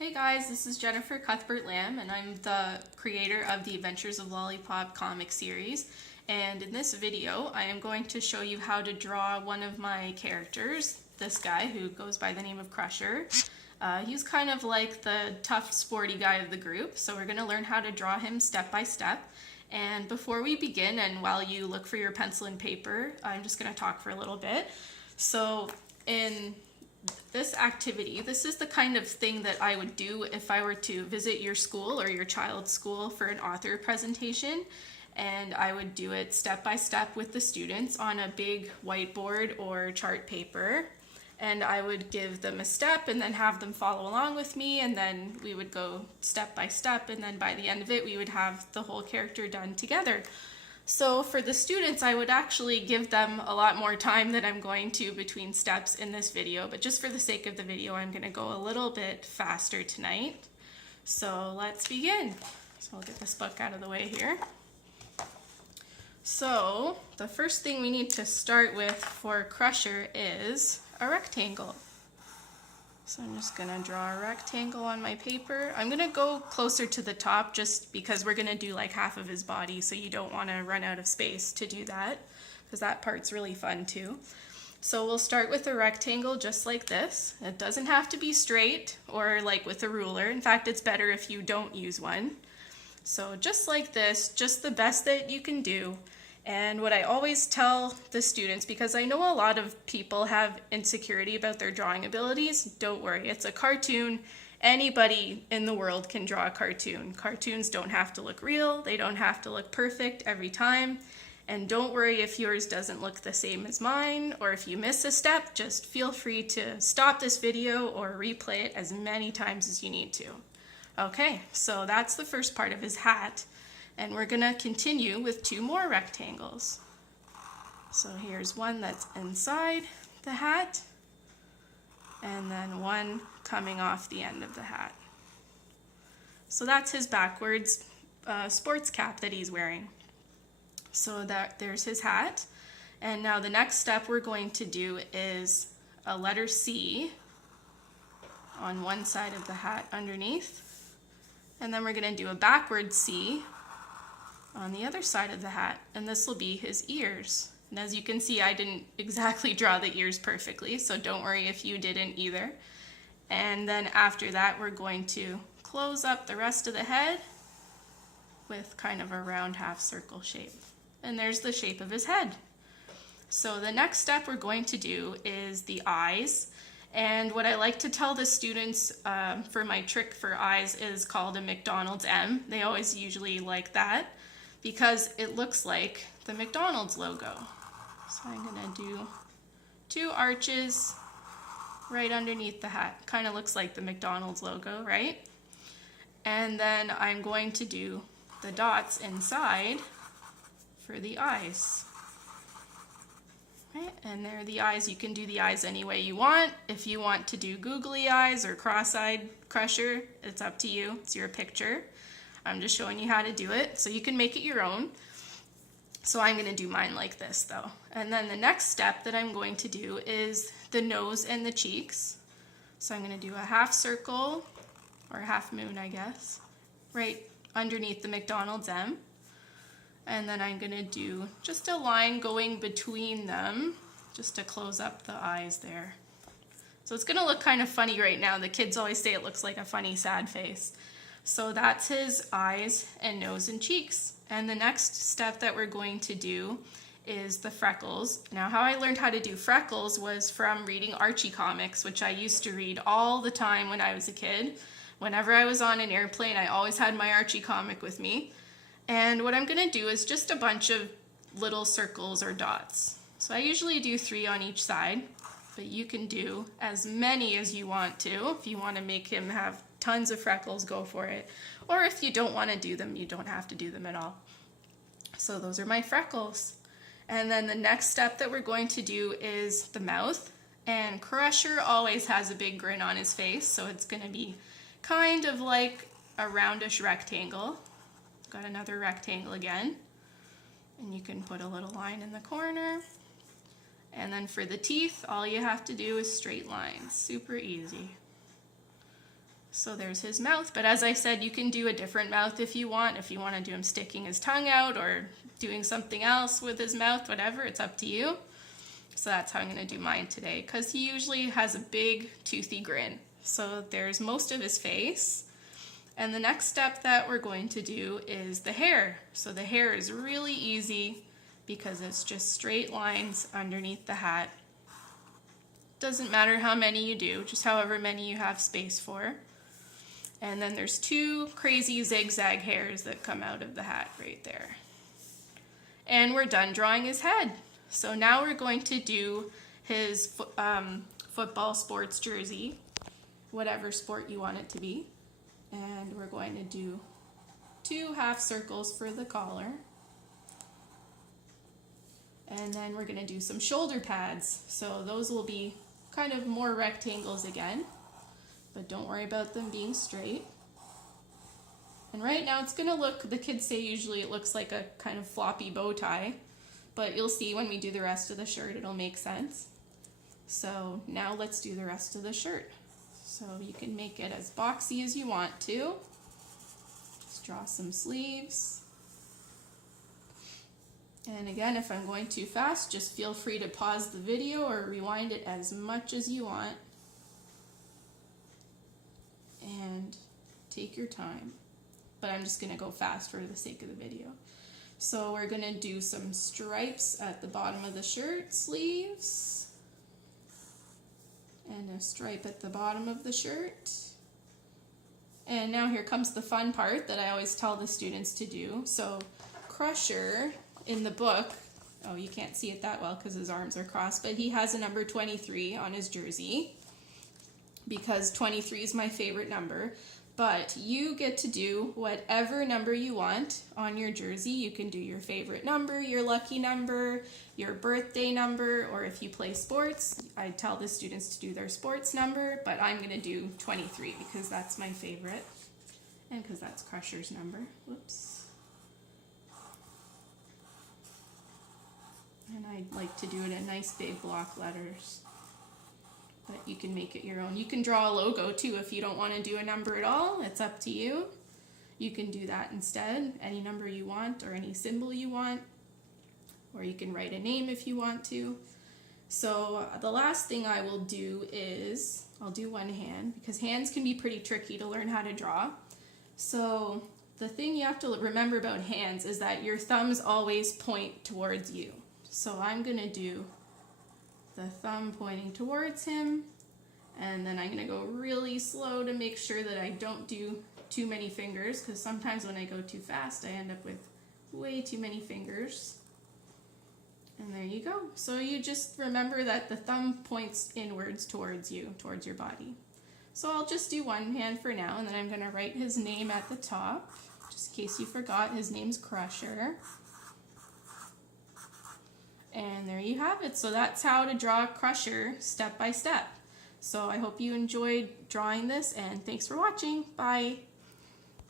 Hey guys, this is Jennifer Cuthbert Lamb, and I'm the creator of the Adventures of Lollipop comic series. And in this video, I am going to show you how to draw one of my characters, this guy who goes by the name of Crusher. He's kind of like the tough, sporty guy of the group, so we're going to learn how to draw him step by step. And before we begin, and while you look for your pencil and paper, I'm just going to talk for a little bit. So in this activity, this is the kind of thing that I would do if I were to visit your school or your child's school for an author presentation, and I would do it step by step with the students on a big whiteboard or chart paper, and I would give them a step and then have them follow along with me, and then we would go step by step, and then by the end of it we would have the whole character done together. So for the students, I would actually give them a lot more time than I'm going to between steps in this video, but just for the sake of the video, I'm going to go a little bit faster tonight. So let's begin. So I'll get this book out of the way here. So the first thing we need to start with for Crusher is a rectangle. So I'm just gonna draw a rectangle on my paper. I'm gonna go closer to the top just because we're gonna do like half of his body, so you don't wanna run out of space to do that, because that part's really fun too. So we'll start with a rectangle just like this. It doesn't have to be straight or like with a ruler. In fact, it's better if you don't use one. So just like this, just the best that you can do. And what I always tell the students, because I know a lot of people have insecurity about their drawing abilities, don't worry, it's a cartoon. Anybody in the world can draw a cartoon. Cartoons don't have to look real, they don't have to look perfect every time. And don't worry if yours doesn't look the same as mine, or if you miss a step, just feel free to stop this video or replay it as many times as you need to. Okay, so that's the first part of his hat. And we're going to continue with two more rectangles. So here's one that's inside the hat, and then one coming off the end of the hat. So that's his backwards sports cap that he's wearing. So there's his hat. And now the next step we're going to do is a letter C on one side of the hat underneath. And then we're going to do a backward C on the other side of the hat, and this will be his ears. And as you can see, I didn't exactly draw the ears perfectly, so don't worry if you didn't either. And then after that, we're going to close up the rest of the head with kind of a round half circle shape. And there's the shape of his head. So the next step we're going to do is the eyes. And what I like to tell the students for my trick for eyes is called a McDonald's M. They always usually like that, because it looks like the McDonald's logo. So I'm gonna do two arches right underneath the hat. Kind of looks like the McDonald's logo, right? And then I'm going to do the dots inside for the eyes. Right? And there are the eyes. You can do the eyes any way you want. If you want to do googly eyes or cross-eyed Crusher, it's up to you. It's your picture. I'm just showing you how to do it, so you can make it your own. So I'm going to do mine like this though. And then the next step that I'm going to do is the nose and the cheeks. So I'm going to do a half circle, or half moon I guess, right underneath the McDonald's M. And then I'm going to do just a line going between them just to close up the eyes there. So it's going to look kind of funny right now. The kids always say it looks like a funny sad face. So that's his eyes and nose and cheeks. And the next step that we're going to do is the freckles. Now, how I learned how to do freckles was from reading Archie comics, which I used to read all the time when I was a kid. Whenever I was on an airplane, I always had my Archie comic with me. And what I'm going to do is just a bunch of little circles or dots. So I usually do 3 on each side, but you can do as many as you want to. If you want to make him have tons of freckles, go for it. Or if you don't want to do them, you don't have to do them at all. So those are my freckles. And then the next step that we're going to do is the mouth. And Crusher always has a big grin on his face, so it's going to be kind of like a roundish rectangle. Got another rectangle again. And you can put a little line in the corner. And then for the teeth, all you have to do is straight lines. Super easy. So there's his mouth, but as I said, you can do a different mouth if you want to do him sticking his tongue out or doing something else with his mouth, whatever, it's up to you. So that's how I'm going to do mine today, because he usually has a big toothy grin. So there's most of his face. And the next step that we're going to do is the hair. So the hair is really easy because it's just straight lines underneath the hat. Doesn't matter how many you do, just however many you have space for. And then there's two crazy zigzag hairs that come out of the hat right there. And we're done drawing his head. So now we're going to do his football sports jersey, whatever sport you want it to be. And we're going to do 2 half circles for the collar. And then we're going to do some shoulder pads. So those will be kind of more rectangles again, but don't worry about them being straight. And right now it's going to look, the kids say usually it looks like a kind of floppy bow tie, but you'll see when we do the rest of the shirt it'll make sense. So now let's do the rest of the shirt. So you can make it as boxy as you want to. Just draw some sleeves. And again, if I'm going too fast, just feel free to pause the video or rewind it as much as you want. And take your time. But I'm just going to go fast for the sake of the video. So we're going to do some stripes at the bottom of the shirt, sleeves. And a stripe at the bottom of the shirt. And now here comes the fun part that I always tell the students to do. So Crusher, in the book, oh, you can't see it that well because his arms are crossed, but he has a number 23 on his jersey because 23 is my favorite number. But you get to do whatever number you want on your jersey. You can do your favorite number, your lucky number, your birthday number, or if you play sports, I tell the students to do their sports number, but I'm going to do 23 because that's my favorite and because that's Crusher's number. Whoops. And I like to do it in nice big block letters. But you can make it your own. You can draw a logo too if you don't want to do a number at all. It's up to you. You can do that instead, any number you want or any symbol you want. Or you can write a name if you want to. So the last thing I will do is, I'll do one hand because hands can be pretty tricky to learn how to draw. So the thing you have to remember about hands is that your thumbs always point towards you. So I'm going to do the thumb pointing towards him, and then I'm going to go really slow to make sure that I don't do too many fingers, because sometimes when I go too fast I end up with way too many fingers. And there you go. So you just remember that the thumb points inwards towards you, towards your body. So I'll just do one hand for now, and then I'm going to write his name at the top, just in case you forgot. His name's Crusher. And there you have it. So that's how to draw Crusher step by step. So I hope you enjoyed drawing this, and thanks for watching. Bye.